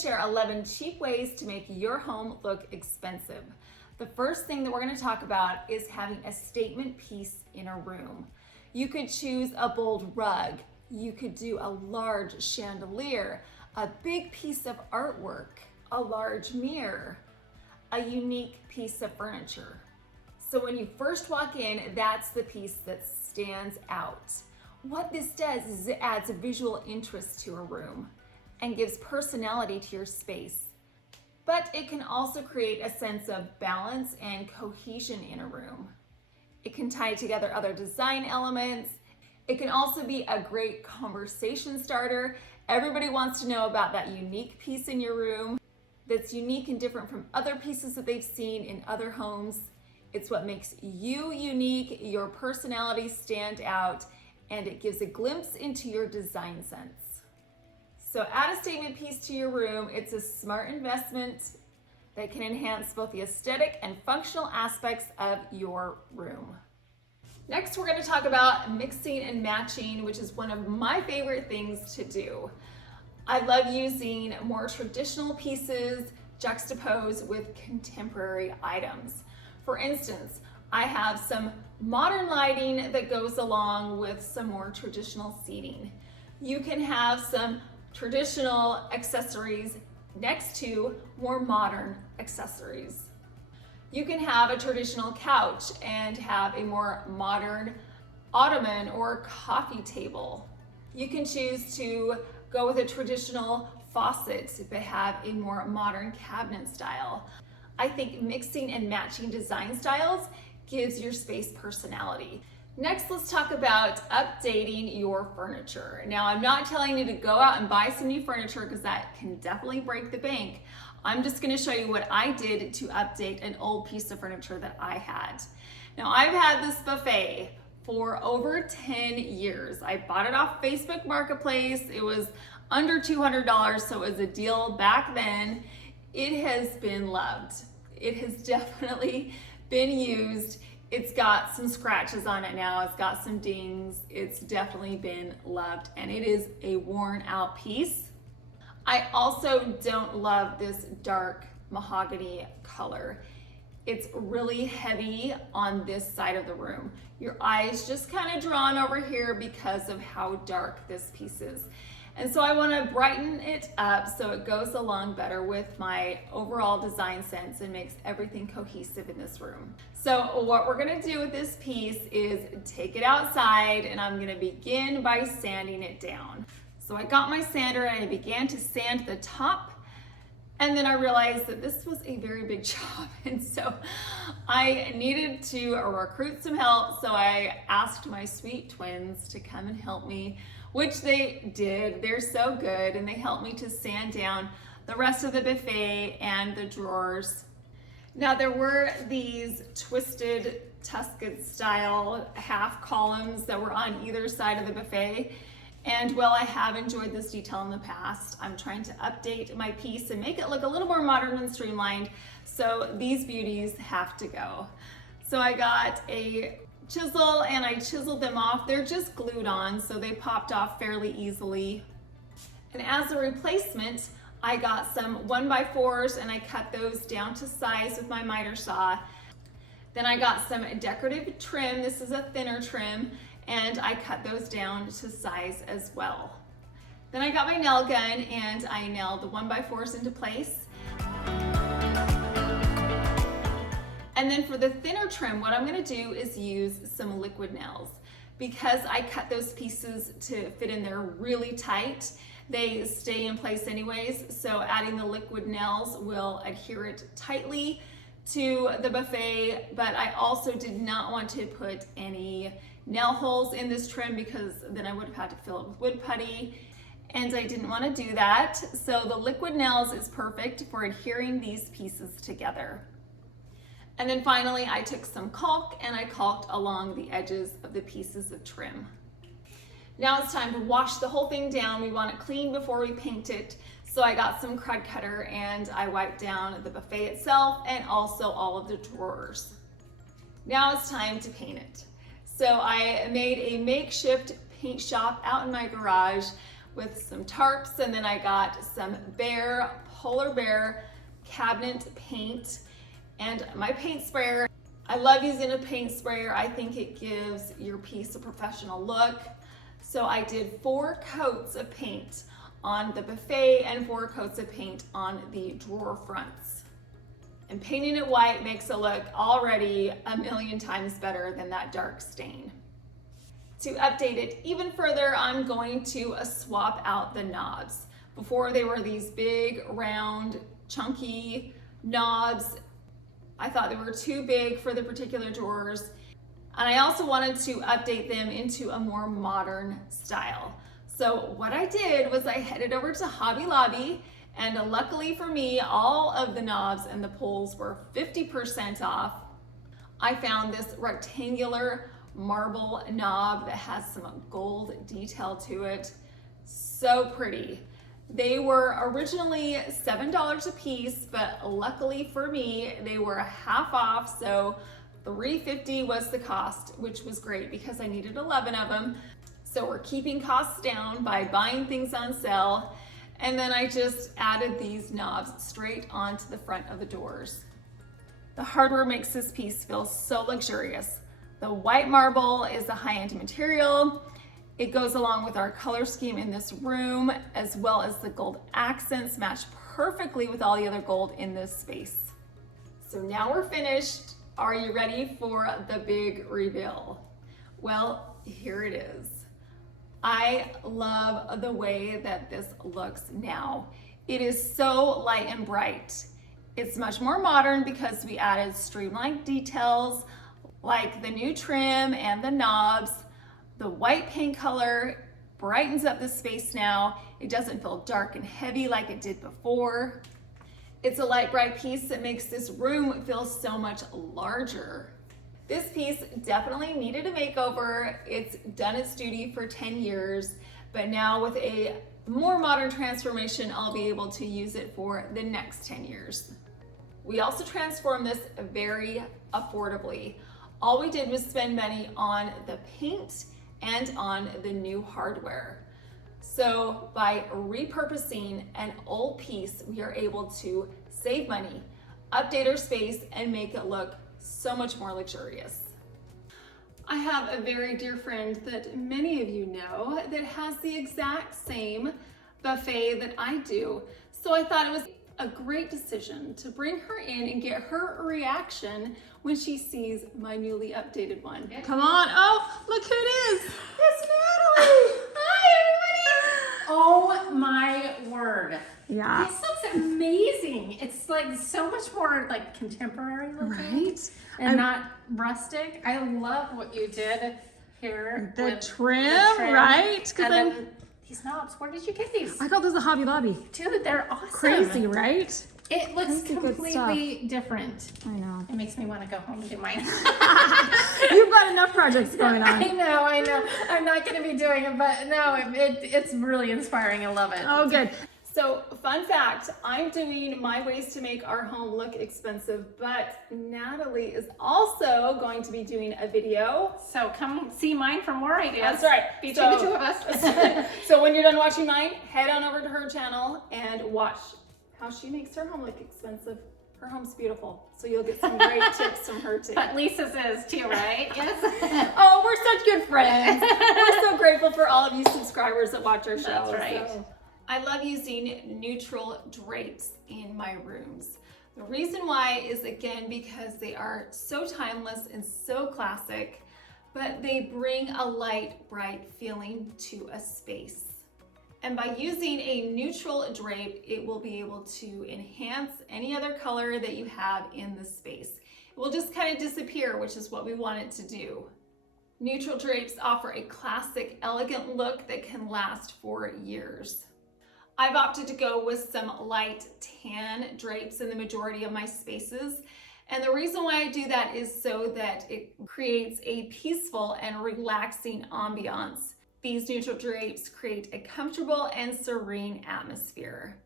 share 11 cheap ways to make your home look expensive. The first thing that we're going to talk about is having a statement piece in a room. You could choose a bold rug. You could do a large chandelier, a big piece of artwork, a large mirror, a unique piece of furniture. So when you first walk in, that's the piece that stands out. What this does is it adds a visual interest to a room and gives personality to your space. But it can also create a sense of balance and cohesion in a room. It can tie together other design elements. It can also be a great conversation starter. Everybody wants to know about that unique piece in your room that's unique and different from other pieces that they've seen in other homes. It's what makes you unique, your personality stand out, and it gives a glimpse into your design sense. So add a statement piece to your room. It's a smart investment that can enhance both the aesthetic and functional aspects of your room. Next, we're going to talk about mixing and matching, which is one of my favorite things to do. I love using more traditional pieces juxtaposed with contemporary items. For instance, I have some modern lighting that goes along with some more traditional seating. You can have some traditional accessories next to more modern accessories. You can have a traditional couch and have a more modern ottoman or coffee table. You can choose to go with a traditional faucet but have a more modern cabinet style. I think mixing and matching design styles gives your space personality. Next, let's talk about updating your furniture. Now, I'm not telling you to go out and buy some new furniture because that can definitely break the bank. I'm just going to show you what I did to update an old piece of furniture that I had. Now, I've had this buffet for over 10 years. I bought it off Facebook Marketplace. It was under $200, so it was a deal back then. It has been loved. It has definitely been used. It's got some scratches on it now. It's got some dings. It's definitely been loved, and it is a worn out piece. I also don't love this dark mahogany color. It's really heavy on this side of the room. Your eye is just kind of drawn over here because of how dark this piece is. And so I want to brighten it up so it goes along better with my overall design sense and makes everything cohesive in this room. So what we're going to do with this piece is take it outside, and I'm going to begin by sanding it down. So I got my sander and I began to sand the top, and then I realized that this was a very big job, and so I needed to recruit some help. So I asked my sweet twins to come and help me, which they did. They're so good, and they helped me to sand down the rest of the buffet and the drawers. Now, there were these twisted Tuscan style half columns that were on either side of the buffet. And while I have enjoyed this detail in the past, I'm trying to update my piece and make it look a little more modern and streamlined. So these beauties have to go. So I got a chisel and I chiseled them off. They're just glued on, so they popped off fairly easily. And as a replacement, I got some 1x4s and I cut those down to size with my miter saw. Then I got some decorative trim. This is a thinner trim, and I cut those down to size as well. Then I got my nail gun and I nailed the 1x4s into place. And then for the thinner trim, what I'm gonna do is use some liquid nails. Because I cut those pieces to fit in there really tight, they stay in place anyways, so adding the liquid nails will adhere it tightly to the buffet, but I also did not want to put any nail holes in this trim because then I would have had to fill it with wood putty, and I didn't want to do that. So the liquid nails is perfect for adhering these pieces together. And then finally, I took some caulk and I caulked along the edges of the pieces of trim. Now it's time to wash the whole thing down. We want it clean before we paint it. So I got some crud cutter and I wiped down the buffet itself and also all of the drawers. Now it's time to paint it. So I made a makeshift paint shop out in my garage with some tarps, and then I got some Behr, Polar Bear cabinet paint and my paint sprayer. I love using a paint sprayer. I think it gives your piece a professional look. So I did 4 coats of paint on the buffet and 4 coats of paint on the drawer fronts. And painting it white makes it look already a million times better than that dark stain. To update it even further, I'm going to swap out the knobs. Before they were these big, round, chunky knobs. I thought they were too big for the particular drawers. And I also wanted to update them into a more modern style. So what I did was I headed over to Hobby Lobby, and luckily for me, all of the knobs and the pulls were 50% off. I found this rectangular marble knob that has some gold detail to it. So pretty. They were originally $7 a piece, but luckily for me, they were half off, so $3.50 was the cost, which was great because I needed 11 of them. So we're keeping costs down by buying things on sale. And then I just added these knobs straight onto the front of the doors. The hardware makes this piece feel so luxurious. The white marble is a high-end material. It goes along with our color scheme in this room, as well as the gold accents match perfectly with all the other gold in this space. So now we're finished. Are you ready for the big reveal? Well, here it is. I love the way that this looks now. It is so light and bright. It's much more modern because we added streamlined details like the new trim and the knobs. The white paint color brightens up the space now. It doesn't feel dark and heavy like it did before. It's a light, bright piece that makes this room feel so much larger. This piece definitely needed a makeover. It's done its duty for 10 years, but now with a more modern transformation, I'll be able to use it for the next 10 years. We also transformed this very affordably. All we did was spend money on the paint and on the new hardware. So by repurposing an old piece, we are able to save money, update our space, and make it look so much more luxurious. I have a very dear friend that many of you know that has the exact same buffet that I do. So I thought it was a great decision to bring her in and get her reaction when she sees my newly updated one. Come on. Oh, look who it is. It's Natalie. Hi, everybody. Oh my word. Yeah. This looks amazing. It's like so much more like contemporary looking. Right? And not rustic. I love what you did here. The with trim, the trim. right? And then these knobs, where did you get these? I got those at Hobby Lobby. Dude, they're awesome. Crazy, right? It looks Crazy good completely different. I know. It makes me want to go home and do mine. You've got enough projects going on. I know. I'm not going to be doing it, but no, it's really inspiring. I love it. Oh, good. So, fun fact, I'm doing my ways to make our home look expensive, but Natalie is also going to be doing a video. So come see mine for more ideas. That's right. Between the two of us. So when you're done watching mine, head on over to her channel and watch how she makes her home look expensive. Her home's beautiful, so you'll get some great tips from her too. But Lisa's is too, right? Yes. Oh, we're such good friends. We're so grateful for all of you subscribers that watch our show. That's right. So. I love using neutral drapes in my rooms. The reason why is again because they are so timeless and so classic, but they bring a light, bright feeling to a space. And by using a neutral drape, it will be able to enhance any other color that you have in the space. It will just kind of disappear, which is what we want it to do. Neutral drapes offer a classic, elegant look that can last for years. I've opted to go with some light tan drapes in the majority of my spaces. And the reason why I do that is so that it creates a peaceful and relaxing ambiance. These neutral drapes create a comfortable and serene atmosphere.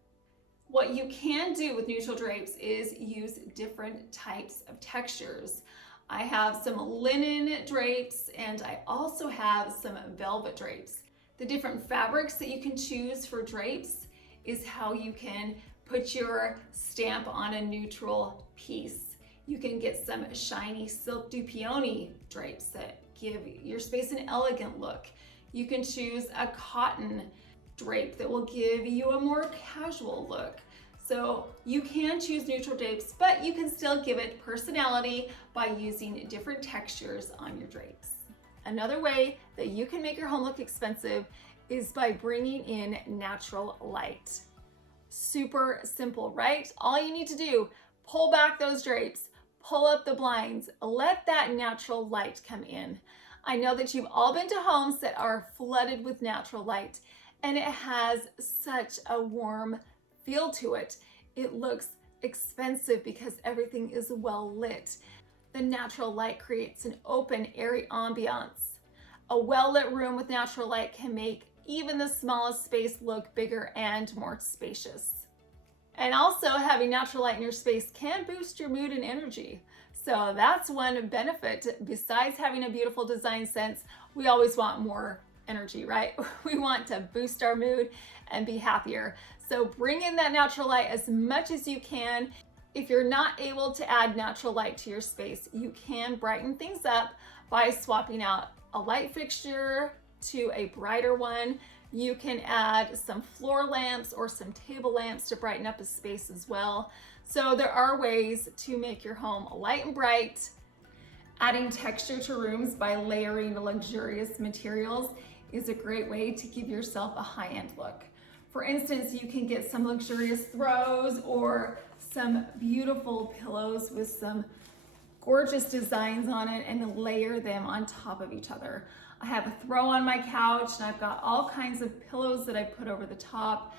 What you can do with neutral drapes is use different types of textures. I have some linen drapes and I also have some velvet drapes. The different fabrics that you can choose for drapes is how you can put your stamp on a neutral piece. You can get some shiny silk du peony drapes that give your space an elegant look. You can choose a cotton drape that will give you a more casual look. So you can choose neutral drapes, but you can still give it personality by using different textures on your drapes. Another way that you can make your home look expensive is by bringing in natural light. Super simple, right? All you need to do, pull back those drapes, pull up the blinds, let that natural light come in. I know that you've all been to homes that are flooded with natural light, and it has such a warm feel to it. It looks expensive because everything is well lit. The natural light creates an open, airy ambiance. A well-lit room with natural light can make even the smallest space look bigger and more spacious. And also, having natural light in your space can boost your mood and energy. So that's one benefit. Besides having a beautiful design sense, we always want more energy, right? We want to boost our mood and be happier. So bring in that natural light as much as you can. If you're not able to add natural light to your space, you can brighten things up by swapping out a light fixture to a brighter one. You can add some floor lamps or some table lamps to brighten up a space as well. So there are ways to make your home light and bright. Adding texture to rooms by layering luxurious materials is a great way to give yourself a high-end look. For instance, you can get some luxurious throws or some beautiful pillows with some gorgeous designs on it and layer them on top of each other. I have a throw on my couch and I've got all kinds of pillows that I put over the top.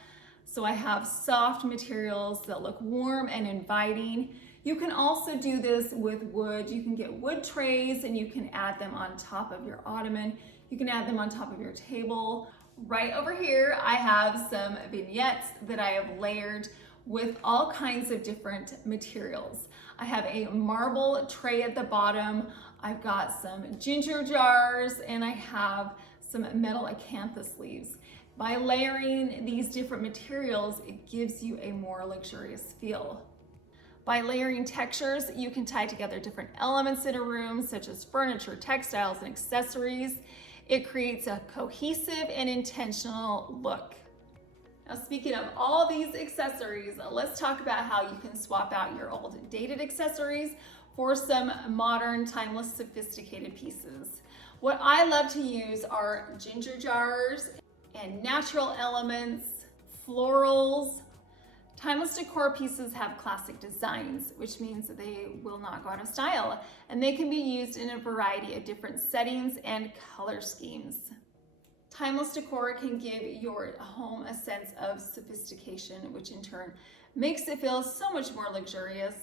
So I have soft materials that look warm and inviting. You can also do this with wood. You can get wood trays and you can add them on top of your ottoman. You can add them on top of your table. Right over here, I have some vignettes that I have layered with all kinds of different materials. I have a marble tray at the bottom. I've got some ginger jars and I have some metal acanthus leaves. By layering these different materials, it gives you a more luxurious feel. By layering textures, you can tie together different elements in a room, such as furniture, textiles, and accessories. It creates a cohesive and intentional look. Now, speaking of all these accessories, let's talk about how you can swap out your old dated accessories for some modern, timeless, sophisticated pieces. What I love to use are ginger jars and natural elements, florals. Timeless decor pieces have classic designs, which means that they will not go out of style, and they can be used in a variety of different settings and color schemes. Timeless decor can give your home a sense of sophistication, which in turn makes it feel so much more luxurious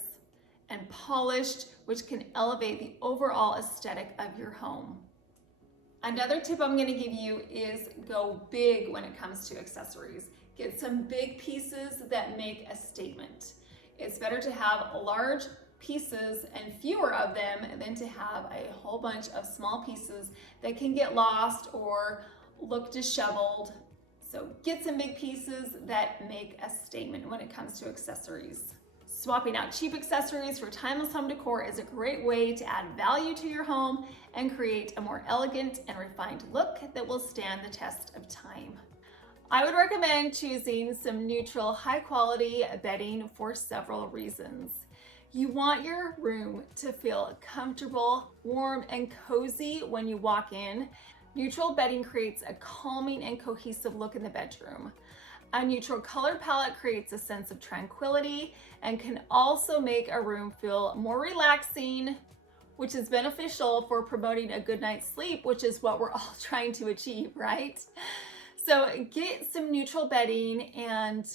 and polished, which can elevate the overall aesthetic of your home. Another tip I'm going to give you is go big when it comes to accessories. Get some big pieces that make a statement. It's better to have large pieces and fewer of them than to have a whole bunch of small pieces that can get lost or look disheveled. So get some big pieces that make a statement when it comes to accessories. Swapping out cheap accessories for timeless home decor is a great way to add value to your home and create a more elegant and refined look that will stand the test of time. I would recommend choosing some neutral, high quality bedding for several reasons. You want your room to feel comfortable, warm, and cozy when you walk in. Neutral bedding creates a calming and cohesive look in the bedroom. A neutral color palette creates a sense of tranquility and can also make a room feel more relaxing, which is beneficial for promoting a good night's sleep, which is what we're all trying to achieve, right? So get some neutral bedding and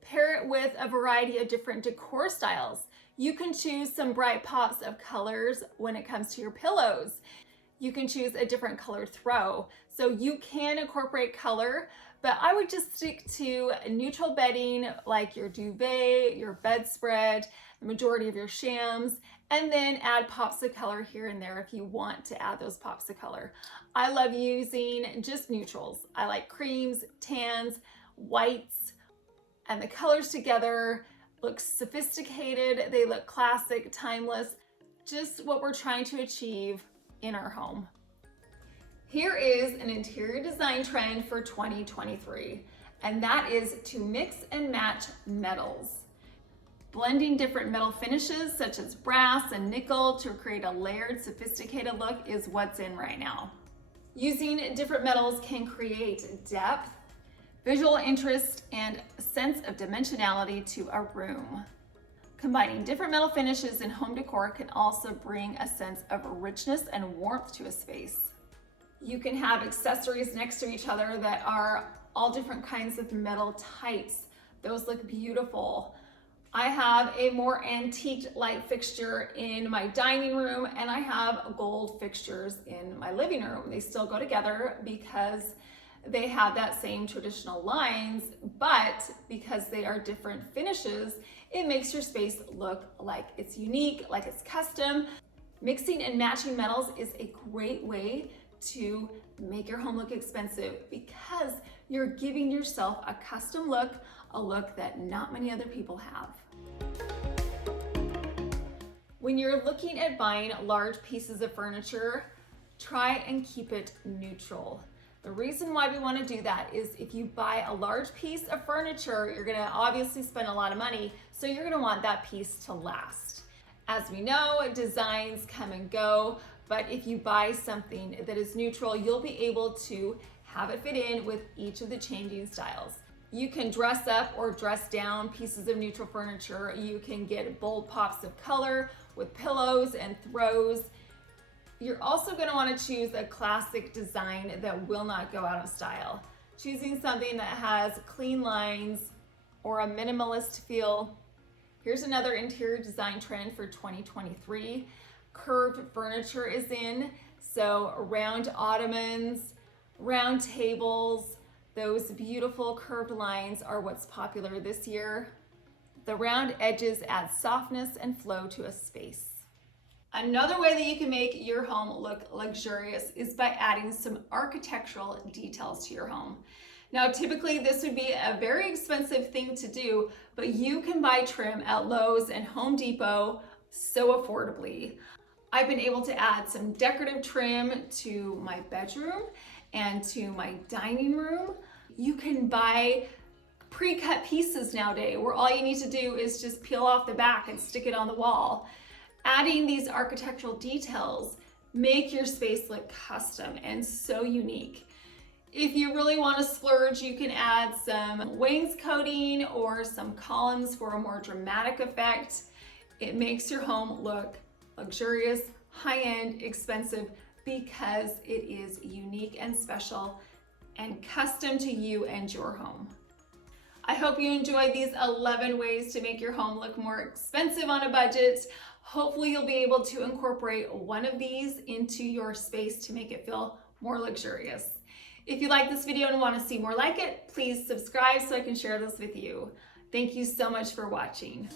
pair it with a variety of different decor styles. You can choose some bright pops of colors when it comes to your pillows. You can choose a different color throw. So you can incorporate color, but I would just stick to neutral bedding like your duvet, your bedspread, the majority of your shams, and then add pops of color here and there if you want to add those pops of color. I love using just neutrals. I like creams, tans, whites, and the colors together look sophisticated. They look classic, timeless, just what we're trying to achieve in our home. Here is an interior design trend for 2023, and that is to mix and match metals. Blending different metal finishes such as brass and nickel to create a layered, sophisticated look is what's in right now. Using different metals can create depth, visual interest, and a sense of dimensionality to a room. Combining different metal finishes in home decor can also bring a sense of richness and warmth to a space. You can have accessories next to each other that are all different kinds of metal types. Those look beautiful. I have a more antique light fixture in my dining room, and I have gold fixtures in my living room. They still go together because they have that same traditional lines, but because they are different finishes, it makes your space look like it's unique, like it's custom. Mixing and matching metals is a great way to make your home look expensive because you're giving yourself a custom look, a look that not many other people have. When you're looking at buying large pieces of furniture, try and keep it neutral. The reason why we want to do that is if you buy a large piece of furniture, you're going to obviously spend a lot of money, so you're going to want that piece to last. As we know, designs come and go, but if you buy something that is neutral, you'll be able to have it fit in with each of the changing styles. You can dress up or dress down pieces of neutral furniture. You can get bold pops of color with pillows and throws. You're also going to want to choose a classic design that will not go out of style. Choosing something that has clean lines or a minimalist feel. Here's another interior design trend for 2023. Curved furniture is in, so round ottomans, round tables, those beautiful curved lines are what's popular this year. The round edges add softness and flow to a space. Another way that you can make your home look luxurious is by adding some architectural details to your home. Now, typically this would be a very expensive thing to do, but you can buy trim at Lowe's and Home Depot so affordably. I've been able to add some decorative trim to my bedroom and to my dining room. You can buy pre-cut pieces nowadays where all you need to do is just peel off the back and stick it on the wall. Adding these architectural details make your space look custom and so unique. If you really want to splurge, you can add some wainscoting or some columns for a more dramatic effect. It makes your home look luxurious, high-end, expensive because it is unique and special and custom to you and your home. I hope you enjoyed these 11 ways to make your home look more expensive on a budget. Hopefully you'll be able to incorporate one of these into your space to make it feel more luxurious. If you like this video and want to see more like it, please subscribe so I can share this with you. Thank you so much for watching.